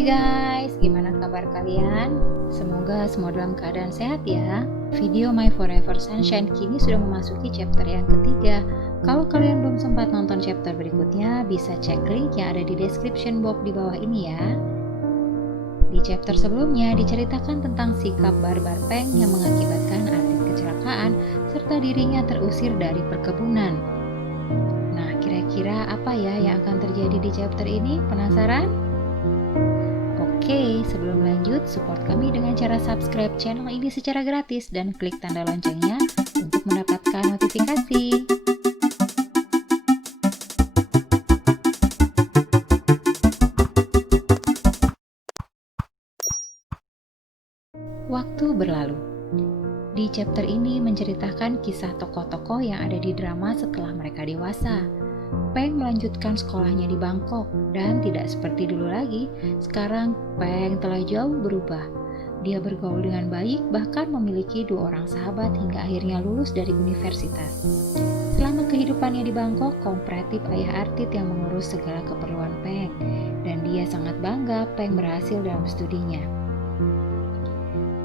Hai guys, gimana kabar kalian? Semoga semua dalam keadaan sehat ya. Video My Forever Sunshine kini sudah memasuki chapter yang ketiga. Kalau kalian belum sempat nonton chapter berikutnya, bisa cek link yang ada di description box di bawah ini ya. Di chapter sebelumnya diceritakan tentang sikap barbar Peng yang mengakibatkan Artit kecelakaan serta dirinya terusir dari perkebunan. Nah, kira-kira apa ya yang akan terjadi di chapter ini? Penasaran? Oke, sebelum lanjut, support kami dengan cara subscribe channel ini secara gratis dan klik tanda loncengnya untuk mendapatkan notifikasi. Waktu berlalu. Di chapter ini menceritakan kisah tokoh-tokoh yang ada di drama setelah mereka dewasa. Peng melanjutkan sekolahnya di Bangkok dan tidak seperti dulu lagi. Sekarang Peng telah jauh berubah. Dia bergaul dengan baik, bahkan memiliki 2 orang sahabat hingga akhirnya lulus dari universitas. Selama kehidupannya di Bangkok, kooperatif ayah Artit yang mengurus segala keperluan Peng, dan dia sangat bangga Peng berhasil dalam studinya.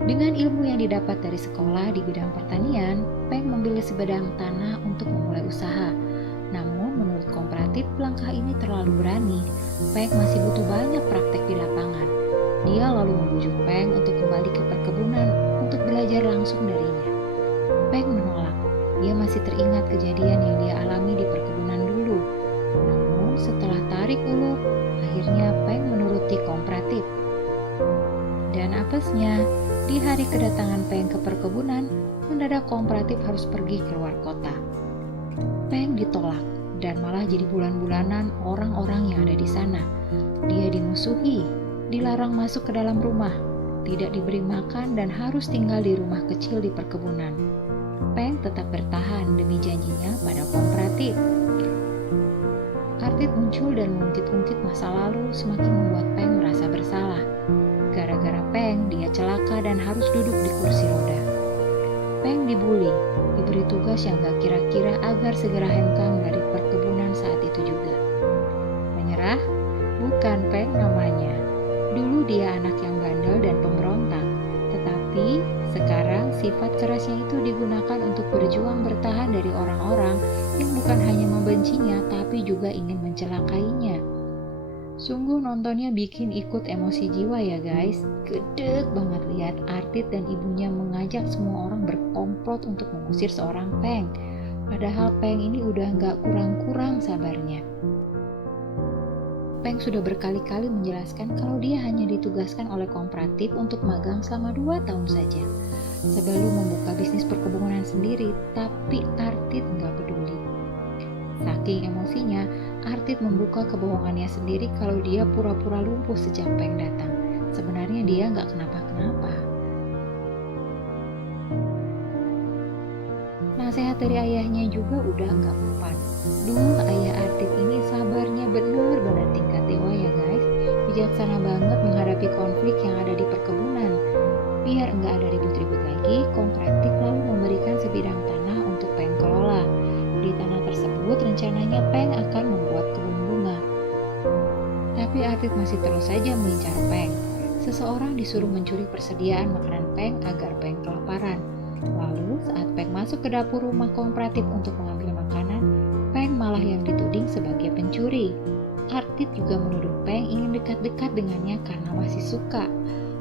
Dengan ilmu yang didapat dari sekolah di bidang pertanian, Peng membeli sebidang tanah untuk memulai usaha. Namun menurut kooperatif, langkah ini terlalu berani. Peng masih butuh banyak praktek di lapangan. Dia lalu membujuk Peng untuk kembali ke perkebunan untuk belajar langsung darinya. Peng menolak. Dia masih teringat kejadian yang dia alami di perkebunan dulu. Namun setelah tarik ulur, akhirnya Peng menuruti kooperatif. Dan apesnya, di hari kedatangan Peng ke perkebunan, mendadak kooperatif harus pergi keluar kota. Peng ditolak dan malah jadi bulan-bulanan orang-orang yang ada di sana. Dia dimusuhi, dilarang masuk ke dalam rumah, tidak diberi makan dan harus tinggal di rumah kecil di perkebunan. Peng tetap bertahan demi janjinya pada kooperatif. Artit muncul dan mengungkit-ungkit masa lalu semakin membuat Peng merasa bersalah. Gara-gara Peng, dia celaka dan harus duduk di kursi roda. Peng dibully, diberi tugas yang gak kira-kira agar segera hengkang dari perkebunan saat itu juga. Menyerah? Bukan Peng namanya. Dulu dia anak yang bandel dan pemberontak, tetapi sekarang sifat kerasnya itu digunakan untuk berjuang bertahan dari orang-orang yang bukan hanya membencinya tapi juga ingin mencelakainya. Sungguh nontonnya bikin ikut emosi jiwa ya guys. Gedeg banget lihat Artit dan ibunya mengajak semua orang berkomplot untuk mengusir seorang Peng. Padahal Peng ini udah gak kurang-kurang sabarnya. Peng sudah berkali-kali menjelaskan kalau dia hanya ditugaskan oleh kooperatif untuk magang selama 2 tahun saja sebelum membuka bisnis perkebunan sendiri, tapi Artit gak peduli. Saking emosinya, Artit membuka kebohongannya sendiri kalau dia pura-pura lumpuh sejak Peng datang. Sebenarnya dia nggak kenapa-kenapa. Nasihat dari ayahnya juga udah nggak mempan. Dulu ayah Artit ini sabarnya bener-bener tingkat dewa ya guys. Bijaksana banget menghadapi konflik yang ada di perkebunan. Biar nggak ada ribut-ribut lagi, kooperatif lalu memberikan sebidang tanah untuk Peng kelola. Di tanah tersebut rencananya Peng akan membuat kebun bunga. Tapi Artit masih terus saja mengincar Peng. Seseorang disuruh mencuri persediaan makanan Peng agar Peng kelaparan. Lalu saat Peng masuk ke dapur rumah kooperatif untuk mengambil makanan, Peng malah yang dituding sebagai pencuri. Artit juga menuduh Peng ingin dekat-dekat dengannya karena masih suka.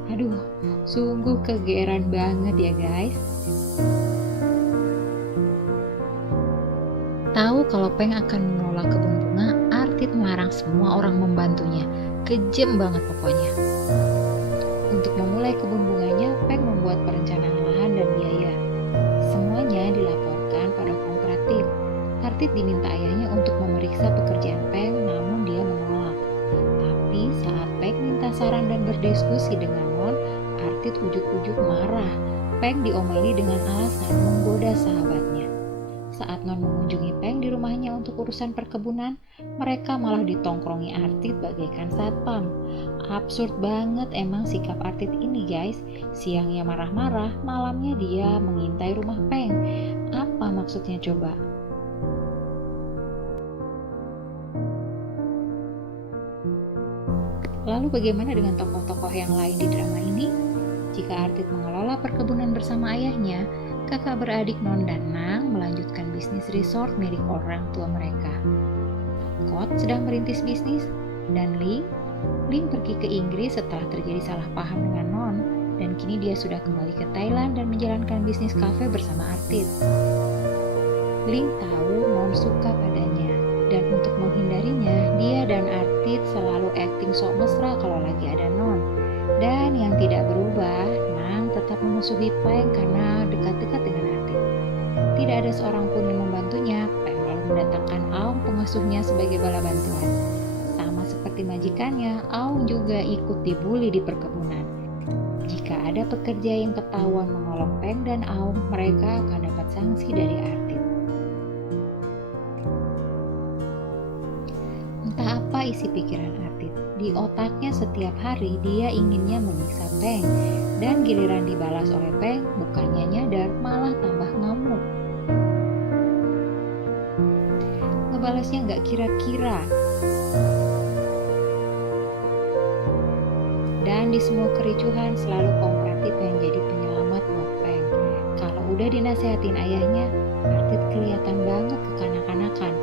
Aduh, sungguh kegeeran banget ya guys. Tahu kalau Peng akan mengelola kebun bunga, Artit melarang semua orang membantunya. Kejem banget pokoknya. Untuk memulai kebun bunganya, Peng membuat perencanaan lahan dan biaya. Semuanya dilaporkan pada kooperatif. Artit diminta ayahnya untuk memeriksa pekerjaan Peng, namun dia menolak. Tapi saat Peng minta saran dan berdiskusi dengan Non, Artit ujuk-ujuk marah. Peng diomeli dengan alasan menggoda sahabatnya. Saat Non mengunjungi Peng di rumahnya untuk urusan perkebunan, mereka malah ditongkrongi Artit bagaikan satpam. Absurd banget emang sikap Artit ini guys. Siangnya marah-marah, malamnya dia mengintai rumah Peng. Apa maksudnya coba? Lalu bagaimana dengan tokoh-tokoh yang lain di drama ini? Jika Artit mengelola perkebunan bersama ayahnya, kakak beradik Non dan Nang melanjutkan bisnis resort milik orang tua mereka. Kot sedang merintis bisnis, dan Ling pergi ke Inggris setelah terjadi salah paham dengan Non, dan kini dia sudah kembali ke Thailand dan menjalankan bisnis kafe bersama Artit. Ling tahu Non suka padanya, dan untuk menghindarinya, dia dan Artit selalu acting sok mesra kalau lagi ada Non. Dan yang tidak berubah, Nang tetap memusuhi Peng karena dekat-dekat dengan Artit. Tidak ada seorang pun yang membantunya. Peng lalu mendatangkan Aung pengasuhnya sebagai bala bantuan. Sama seperti majikannya, Aung juga ikut dibully di perkebunan. Jika ada pekerja yang ketahuan menolong Peng dan Aung, mereka akan dapat sanksi dari Artit. Entah apa isi pikiran Artit. Di otaknya setiap hari dia inginnya menyiksa Peng, dan giliran dibalas oleh Peng, bukannya nyadar malah tambah ngamuk. Ngebalasnya nggak kira-kira. Dan di semua kericuhan selalu kooperatif yang jadi penyelamat buat Peng. Kalau udah dinasehatin ayahnya, Artit kelihatan banget kekanak-kanakan.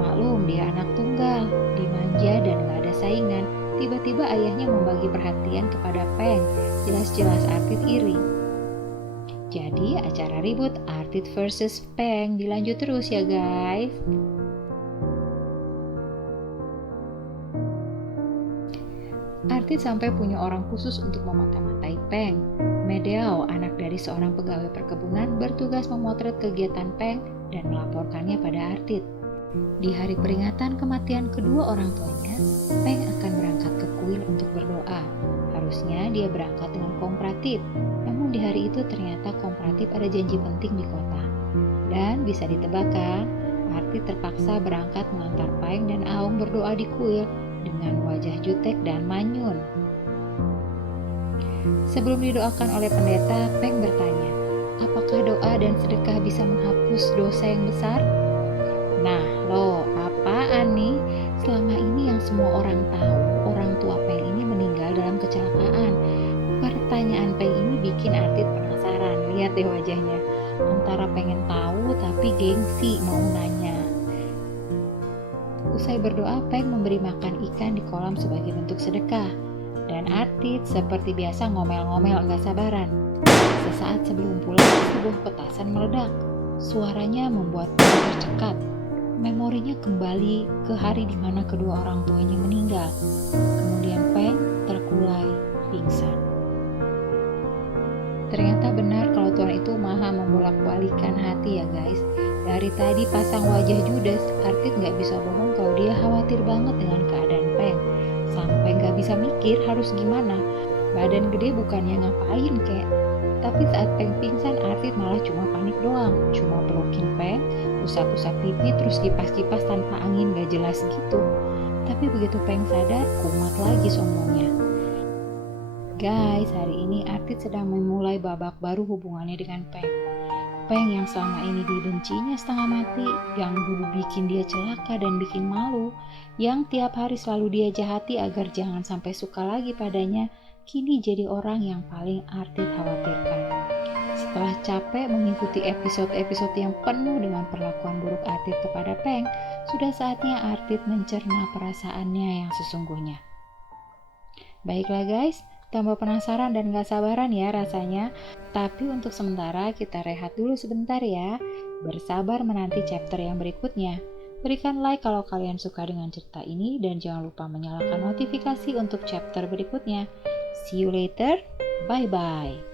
Maklum dia anak tunggal, dimanja dan gak ada saingan. Tiba-tiba ayahnya membagi perhatian kepada Peng. Jelas-jelas Artit iri. Jadi acara ribut Artit versus Peng dilanjut terus ya guys. Artit sampai punya orang khusus untuk memata-matai Peng. Medeao, anak dari seorang pegawai perkebunan, bertugas memotret kegiatan Peng dan melaporkannya pada Artit. Di hari peringatan kematian kedua orang tuanya, Peng akan berangkat ke kuil untuk berdoa. Harusnya dia berangkat dengan kooperatif, namun di hari itu ternyata kooperatif ada janji penting di kota. Dan bisa ditebak kan, Artit terpaksa berangkat mengantar Peng dan Aung berdoa di kuil dengan wajah jutek dan manyun. Sebelum didoakan oleh pendeta, Peng bertanya, apakah doa dan sedekah bisa menghapus dosa yang besar? Nah, loh, apaan nih? Selama ini yang semua orang tahu, orang tua Peng ini meninggal dalam kecelakaan. Pertanyaan Peng ini bikin Artit penasaran. Lihat deh wajahnya. Antara pengen tahu tapi gengsi mau nanya. Usai berdoa, Peng memberi makan ikan di kolam sebagai bentuk sedekah. Dan Artit seperti biasa ngomel-ngomel enggak sabaran. Sesaat sebelum pulang, sebuah petasan meledak. Suaranya membuat Peng tercekat. Memorinya kembali ke hari di mana kedua orang tuanya meninggal. Kemudian Peng terkulai pingsan. Ternyata benar kalau Tuhan itu maha membolak-balikan hati ya guys. Dari tadi pasang wajah judes, Artit gak bisa bohong kalau dia khawatir banget dengan keadaan Peng. Sampai gak bisa mikir harus gimana. Badan gede bukannya ngapain kek. Tapi saat Peng pingsan, Artit malah cuma panik doang. Cuma pelukin Peng, usap-usap pipi terus kipas-kipas tanpa angin gak jelas gitu. Tapi begitu Peng sadar, kumat lagi sombongnya. Guys, hari ini Artit sedang memulai babak baru hubungannya dengan Peng. Peng yang selama ini dibencinya setengah mati, yang dulu bikin dia celaka dan bikin malu, yang tiap hari selalu dia jahati agar jangan sampai suka lagi padanya, kini jadi orang yang paling Artit khawatirkan. Setelah capek mengikuti episode-episode yang penuh dengan perlakuan buruk Artit kepada Peng, sudah saatnya Artit mencerna perasaannya yang sesungguhnya. Baiklah guys, tambah penasaran dan gak sabaran ya rasanya. Tapi untuk sementara kita rehat dulu sebentar ya. Bersabar menanti chapter yang berikutnya. Berikan like kalau kalian suka dengan cerita ini dan jangan lupa menyalakan notifikasi untuk chapter berikutnya. See you later. Bye-bye.